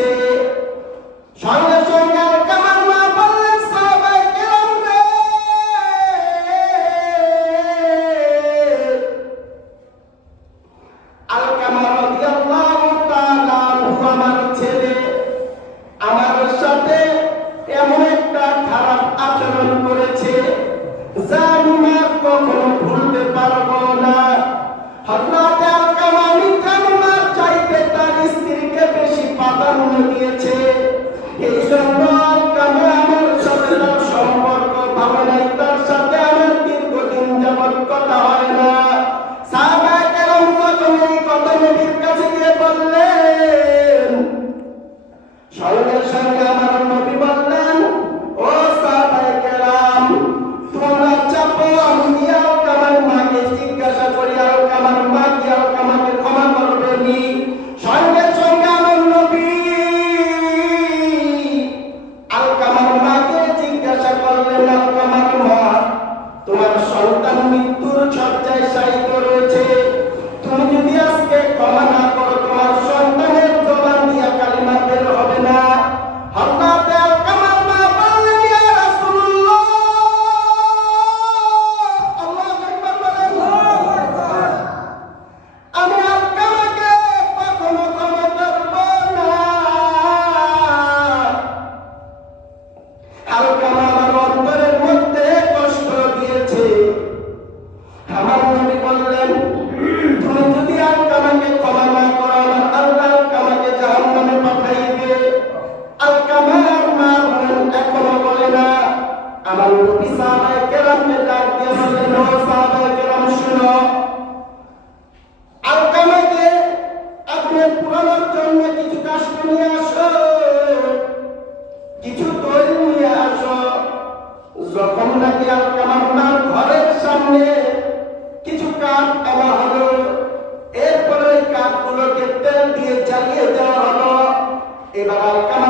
say নবী সাহাবায়ে কেরামকে কিছু তৈরি নিয়ে আসো যখন নাকি আলকামার মার ঘরের সামনে কিছু কাঠ আবার হলো এরপরে কাঠগুলোকে তেল দিয়ে চালিয়ে দেওয়া হলো এবার আলকামা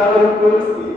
Hallelujah.